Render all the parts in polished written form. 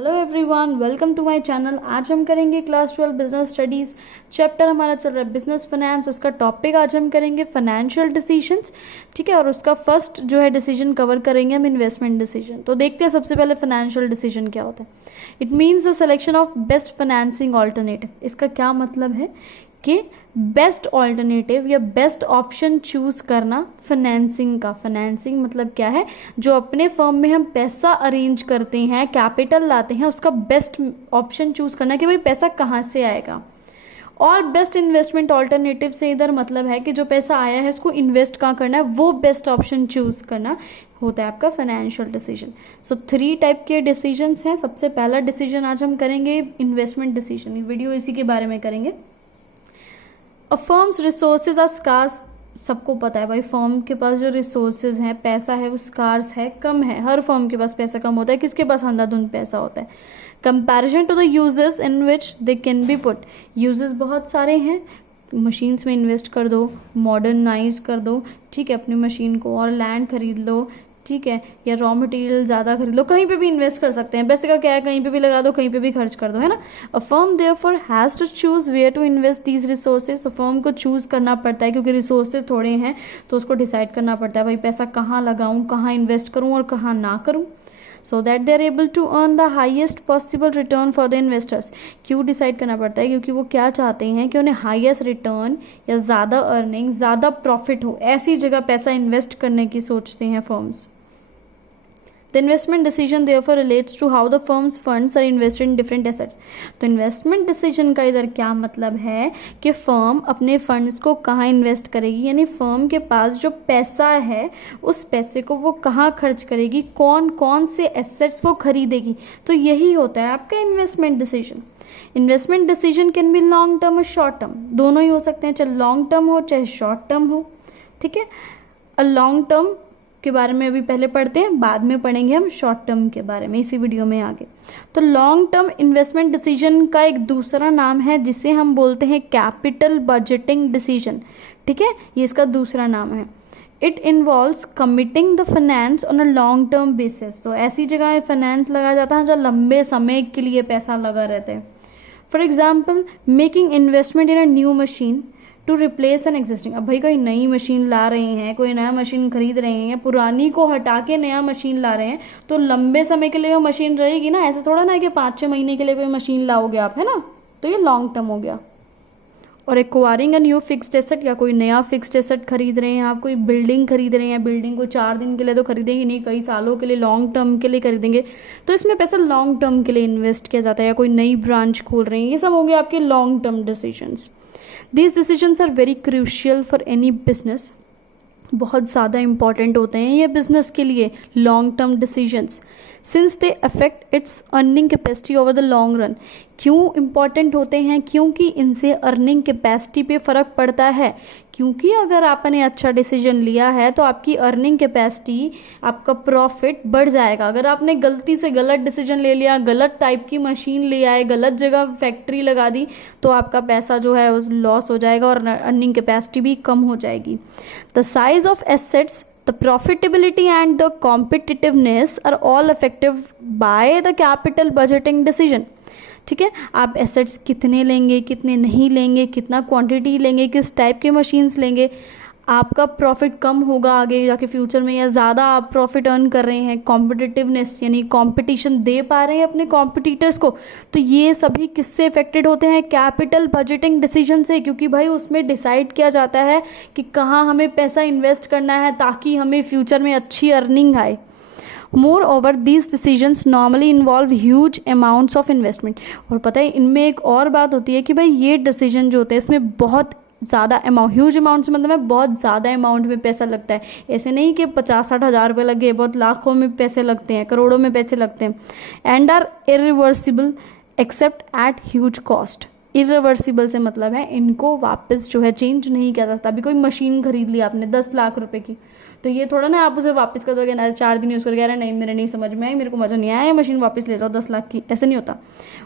Hello everyone, welcome to my channel. आज हम करेंगे क्लास 12 बिजनेस स्टडीज़। चैप्टर हमारा चल रहा है बिजनेस फाइनेंस। उसका टॉपिक आज हम करेंगे फाइनेंशियल डिसीजंस। ठीक है, और उसका फर्स्ट जो है डिसीजन कवर करेंगे हम इन्वेस्टमेंट डिसीजन। तो देखते हैं सबसे पहले फाइनेंशियल डिसीजन क्या होता है। It means the selection of best financing alternative. इसका क्या मतलब है कि बेस्ट ऑल्टरनेटिव या बेस्ट ऑप्शन चूज करना फाइनेंसिंग का। फाइनेंसिंग मतलब क्या है, जो अपने फर्म में हम पैसा अरेंज करते हैं, कैपिटल लाते हैं, उसका बेस्ट ऑप्शन चूज करना कि भाई पैसा कहाँ से आएगा। और बेस्ट इन्वेस्टमेंट ऑल्टरनेटिव से इधर मतलब है कि जो पैसा आया है उसको इन्वेस्ट कहाँ करना है, वो बेस्ट ऑप्शन चूज करना होता है आपका फाइनेंशियल डिसीजन। सो 3 टाइप के डिसीजंस हैं। सबसे पहला डिसीजन आज हम करेंगे इन्वेस्टमेंट डिसीजन। वीडियो इसी के बारे में करेंगे। अ फर्म्स रिसोर्सेज आर स्कार्स। सबको पता है भाई, फर्म के पास जो रिसोर्सेज हैं, पैसा है, वो स्कार्स है, कम है। हर फर्म के पास पैसा कम होता है, किसके पास अंधाधुंध पैसा होता है। Comparison to the uses in which they can be put. Uses बहुत सारे हैं। मशीन्स में इन्वेस्ट कर दो, मॉडर्नाइज कर दो, ठीक है, अपनी मशीन को, और लैंड खरीद लो, ठीक है, या रॉ मटेरियल ज़्यादा खरीद लो। कहीं पे भी इन्वेस्ट कर सकते हैं। पैसे का क्या है, कहीं पे भी लगा दो, कहीं पे भी खर्च कर दो, है ना। A firm therefore has to choose where to invest these resources. Firm को चूज करना पड़ता है, क्योंकि रिसोर्सेज थोड़े हैं तो उसको डिसाइड करना पड़ता है भाई पैसा कहाँ लगाऊं, कहाँ इन्वेस्ट करूँ और कहाँ ना करूँ, so that they are able to earn the highest possible return for the investors. क्यों डिसाइड करना पड़ता है, क्योंकि वो क्या चाहते हैं कि उन्हें हाईएस्ट रिटर्न या ज़्यादा अर्निंग, ज़्यादा प्रॉफिट हो, ऐसी जगह पैसा इन्वेस्ट करने की सोचते हैं firms. The investment decision therefore relates to how the firm's funds are invested in different assets. तो इन्वेस्टमेंट डिसीजन का इधर क्या मतलब है कि फर्म अपने फंड्स को कहाँ इन्वेस्ट करेगी, यानी फर्म के पास जो पैसा है उस पैसे को वो कहाँ खर्च करेगी, कौन कौन से एसेट्स वो खरीदेगी। तो यही होता है आपका investment decision. Investment decision can be long term और शॉर्ट टर्म, दोनों ही हो सकते हैं, चाहे लॉन्ग टर्म हो चाहे शॉर्ट टर्म हो। ठीक है, अ लॉन्ग टर्म के बारे में अभी पहले पढ़ते हैं, बाद में पढ़ेंगे हम शॉर्ट टर्म के बारे में इसी वीडियो में आगे। तो लॉन्ग टर्म इन्वेस्टमेंट डिसीजन का एक दूसरा नाम है जिसे हम बोलते हैं कैपिटल बजटिंग डिसीजन। ठीक है, ये इसका दूसरा नाम है। It involves committing the finance on a long term basis. तो ऐसी जगह फाइनेंस लगाया जाता है जहाँ लंबे समय के लिए पैसा लगा रहता है। For example, making investment in a new machine to replace an existing. अब भाई कोई नई मशीन ला रहे हैं, कोई नया मशीन खरीद रहे हैं, पुरानी को हटा के नया मशीन ला रहे हैं, तो लंबे समय के लिए वो मशीन रहेगी ना। ऐसा थोड़ा ना है कि 5-6 महीने के लिए कोई मशीन लाओगे आप, है ना। तो ये लॉन्ग टर्म हो गया। और acquiring a new fixed asset, या कोई नया फिक्स्ड एसेट खरीद रहे हैं आप, कोई बिल्डिंग खरीद रहे हैं, बिल्डिंग को 4 दिन के लिए तो खरीदेंगे नहीं, कई सालों के लिए लॉन्ग टर्म के लिए खरीदेंगे, तो इसमें पैसा लॉन्ग टर्म के लिए इन्वेस्ट किया जाता है। या कोई नई ब्रांच खोल रहे हैं, ये सब हो गए आपके long term decisions. These decisions are very crucial for any business. बहुत ज़्यादा इंपॉर्टेंट होते हैं ये बिजनेस के लिए long term decisions, since they affect it's earning capacity over the long run. क्यों इंपॉर्टेंट होते हैं, क्योंकि इनसे अर्निंग कैपेसिटी पे फ़र्क पड़ता है। क्योंकि अगर आपने अच्छा डिसीजन लिया है तो आपकी अर्निंग कैपेसिटी, आपका प्रॉफिट बढ़ जाएगा। अगर आपने गलती से गलत डिसीजन ले लिया, गलत टाइप की मशीन ले आए, गलत जगह फैक्ट्री लगा दी, तो आपका पैसा जो है उस लॉस हो जाएगा और अर्निंग कैपेसिटी भी कम हो जाएगी। The size of assets, the profitability and the competitiveness are all affected by the capital budgeting decision. ठीक है, आप एसेट्स कितने लेंगे, कितने नहीं लेंगे, कितना क्वांटिटी लेंगे, किस टाइप के मशीन्स लेंगे, आपका प्रॉफिट कम होगा आगे जाके फ्यूचर में, या ज़्यादा आप प्रॉफिट अर्न कर रहे हैं। कॉम्पिटिटिवनेस यानी कंपटीशन दे पा रहे हैं अपने कॉम्पिटिटर्स को, तो ये सभी किससे इफेक्टेड होते हैं, कैपिटल बजटिंग डिसीजन से। क्योंकि भाई उसमें डिसाइड किया जाता है कि कहाँ हमें पैसा इन्वेस्ट करना है ताकि हमें फ्यूचर में अच्छी अर्निंग आए। More over these decisions normally involve huge amounts of investment. और पता है इनमें एक और बात होती है कि भाई ये डिसीजन जो होते हैं इसमें बहुत ज़्यादा अमाउंट, ह्यूज अमाउंट से मतलब है बहुत ज़्यादा अमाउंट में पैसा लगता है। ऐसे नहीं कि 50-60 हज़ार रुपये लगे, बहुत लाखों में पैसे लगते हैं, करोड़ों में पैसे लगते हैं। And are irreversible except at huge cost. Irreversible से मतलब है इनको वापस जो है चेंज नहीं किया जा सकता। अभी कोई मशीन खरीद ली आपने 10 लाख रुपए की, तो ये थोड़ा ना आप उसे वापस कर दोगे ना, 4 दिन यूज़ करके, अरे नहीं मेरे नहीं समझ में आई, मेरे को मज़ा नहीं आया, मशीन वापस ले जाओ 10 लाख की, ऐसे नहीं होता।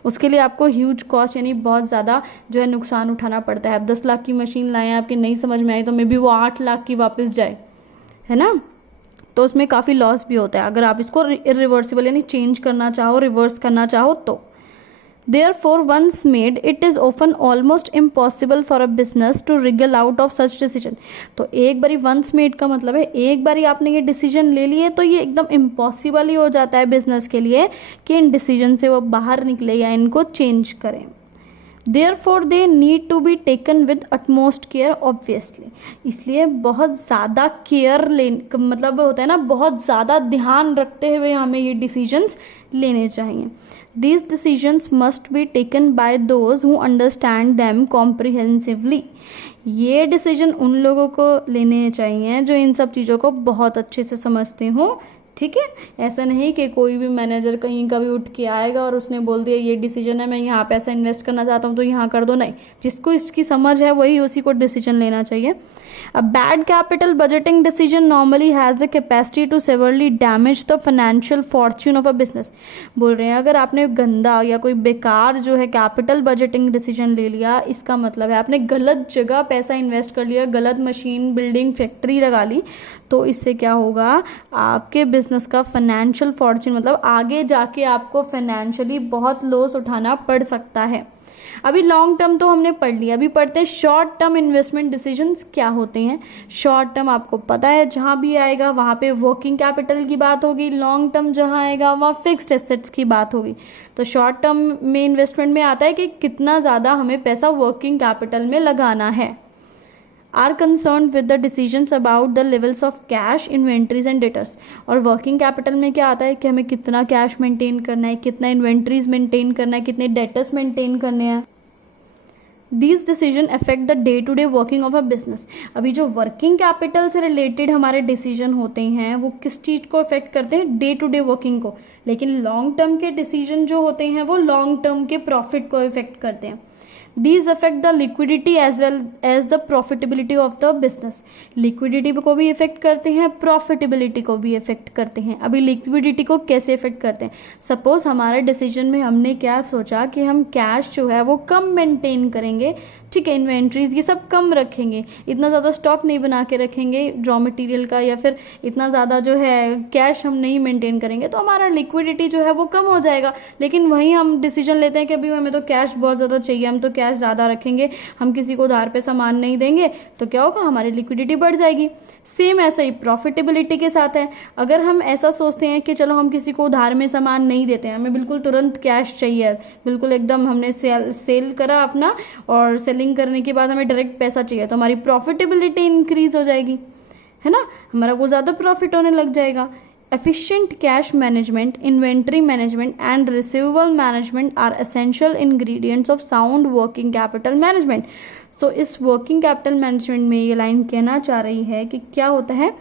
उसके लिए आपको ह्यूज कॉस्ट यानी बहुत ज़्यादा जो है नुकसान उठाना पड़ता है। आप 10 लाख की मशीन लाएँ, आपकी नहीं समझ में आई, तो मे बी वो 8 लाख की वापस जाए, है ना। तो उसमें काफ़ी लॉस भी होता है अगर आप इसको इरिवर्सिबल यानी चेंज करना चाहो, रिवर्स करना चाहो तो। Therefore, once made, it is often almost impossible for a business to wriggle out of such decision. तो एक बारी once made का मतलब है एक बारी आपने ये डिसीजन ले लिए तो ये एकदम इम्पॉसिबल ही हो जाता है बिजनेस के लिए कि इन डिसीजन से वो बाहर निकले या इनको चेंज करें। Therefore, they need to be taken with utmost care, obviously. इसलिए बहुत ज़्यादा केयर मतलब होता है ना, बहुत ज़्यादा ध्यान रखते हुए हमें ये डिसीजंस लेने चाहिए। These decisions must be taken by those who understand them comprehensively. ये डिसीजन उन लोगों को लेने चाहिए जो इन सब चीज़ों को बहुत अच्छे से समझते हो, ठीक है। ऐसा नहीं कि कोई भी मैनेजर कहीं का भी उठ के आएगा और उसने बोल दिया ये डिसीजन है, मैं यहाँ पैसा इन्वेस्ट करना चाहता हूँ तो यहाँ कर दो, नहीं, जिसको इसकी समझ है वही उसी को डिसीजन लेना चाहिए। A bad capital budgeting decision normally has the capacity to severely damage the financial fortune of a business. बोल रहे हैं अगर आपने गंदा या कोई बेकार जो है कैपिटल बजटिंग डिसीजन ले लिया, इसका मतलब है आपने गलत जगह पैसा इन्वेस्ट कर लिया, गलत मशीन, बिल्डिंग, फैक्ट्री लगा ली, तो इससे क्या होगा, आपके बिजनेस का फाइनेंशियल फॉर्च्यून मतलब आगे जाके आपको फाइनेंशियली बहुत लॉस उठाना पड़ सकता है। अभी लॉन्ग टर्म तो हमने पढ़ लिया, अभी पढ़ते हैं शॉर्ट टर्म इन्वेस्टमेंट डिसीजंस क्या होते हैं। शॉर्ट टर्म आपको पता है जहाँ भी आएगा वहाँ पे वर्किंग कैपिटल की बात होगी, लॉन्ग टर्म जहाँ आएगा वहाँ फिक्स्ड एसेट्स की बात होगी। तो शॉर्ट टर्म में इन्वेस्टमेंट में आता है कि कितना ज़्यादा हमें पैसा वर्किंग कैपिटल में लगाना है। Are concern with the decisions about the levels of cash, inventories and debtors. और वर्किंग कैपिटल में क्या आता है कि हमें कितना कैश मेंटेन करना है, कितना इन्वेंट्रीज मेंटेन करना है, कितने डेटर्स मेंटेन करने हैं। These decision affect the day to day working of a business. अभी जो वर्किंग कैपिटल से रिलेटेड हमारे डिसीजन होते हैं वो किस चीज़ को अफेक्ट करते हैं, डे टू डे वर्किंग को, लेकिन लॉन्ग टर्म के डिसीजन जो होते हैं वो लॉन्ग टर्म के प्रॉफिट को अफेक्ट करते हैं। These affect the liquidity as well as the profitability of the business. Liquidity को भी इफेक्ट करते हैं, प्रॉफिटेबिलिटी को भी इफेक्ट करते हैं। अभी लिक्विडिटी को कैसे इफेक्ट करते हैं, सपोज हमारे डिसीजन में हमने क्या सोचा कि हम कैश जो है वो कम मेंटेन करेंगे, ठीक है, इन्वेंट्रीज ये सब कम रखेंगे, इतना ज़्यादा स्टॉक नहीं बना के रखेंगे रॉ मटेरियल का, या फिर इतना ज़्यादा जो है कैश हम नहीं मेंटेन करेंगे, तो हमारा लिक्विडिटी जो है वो कम हो जाएगा। लेकिन वहीं हम डिसीजन लेते हैं कि अभी हमें तो कैश बहुत ज़्यादा चाहिए, हम तो कैश ज़्यादा रखेंगे, हम किसी को उधार पे सामान नहीं देंगे, तो क्या होगा, हमारी लिक्विडिटी बढ़ जाएगी। सेम ऐसा ही प्रॉफिटेबिलिटी के साथ है। अगर हम ऐसा सोचते हैं कि चलो हम किसी को उधार में सामान नहीं देते हैं, हमें बिल्कुल तुरंत कैश चाहिए, बिल्कुल एकदम हमने सेल करा अपना और सेलिंग करने के बाद हमें डायरेक्ट पैसा चाहिए, तो हमारी प्रॉफिटेबिलिटी इंक्रीज हो जाएगी, है ना, हमारा को ज़्यादा प्रॉफिट होने लग जाएगा। Efficient cash management, inventory management and receivable management are essential ingredients of sound working capital management. So इस working capital management में ये लाइन कहना चाह रही है कि क्या होता है,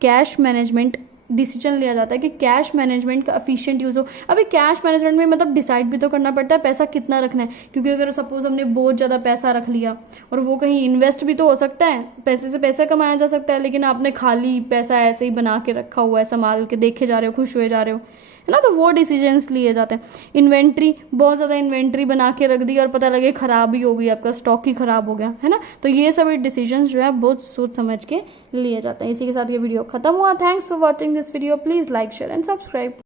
कैश मैनेजमेंट डिसीजन लिया जाता है कि कैश मैनेजमेंट का एफिशिएंट यूज़ हो। अभी कैश मैनेजमेंट में मतलब डिसाइड भी तो करना पड़ता है पैसा कितना रखना है, क्योंकि अगर सपोज हमने बहुत ज़्यादा पैसा रख लिया और वो कहीं इन्वेस्ट भी तो हो सकता है, पैसे से पैसा कमाया जा सकता है, लेकिन आपने खाली पैसा ऐसे ही बना के रखा हुआ है, संभाल के देखे जा रहे हो, खुश हुए जा रहे हो, है ना, तो वो डिसीजंस लिए जाते हैं। इन्वेंट्री, बहुत ज़्यादा इन्वेंट्री बना के रख दी और पता लगे ख़राब ही हो गई, आपका स्टॉक ही ख़राब हो गया, है ना, तो ये सभी डिसीजंस जो है बहुत सोच समझ के लिए जाते हैं। इसी के साथ ये वीडियो खत्म हुआ। Thanks for watching this video, please like, share and subscribe.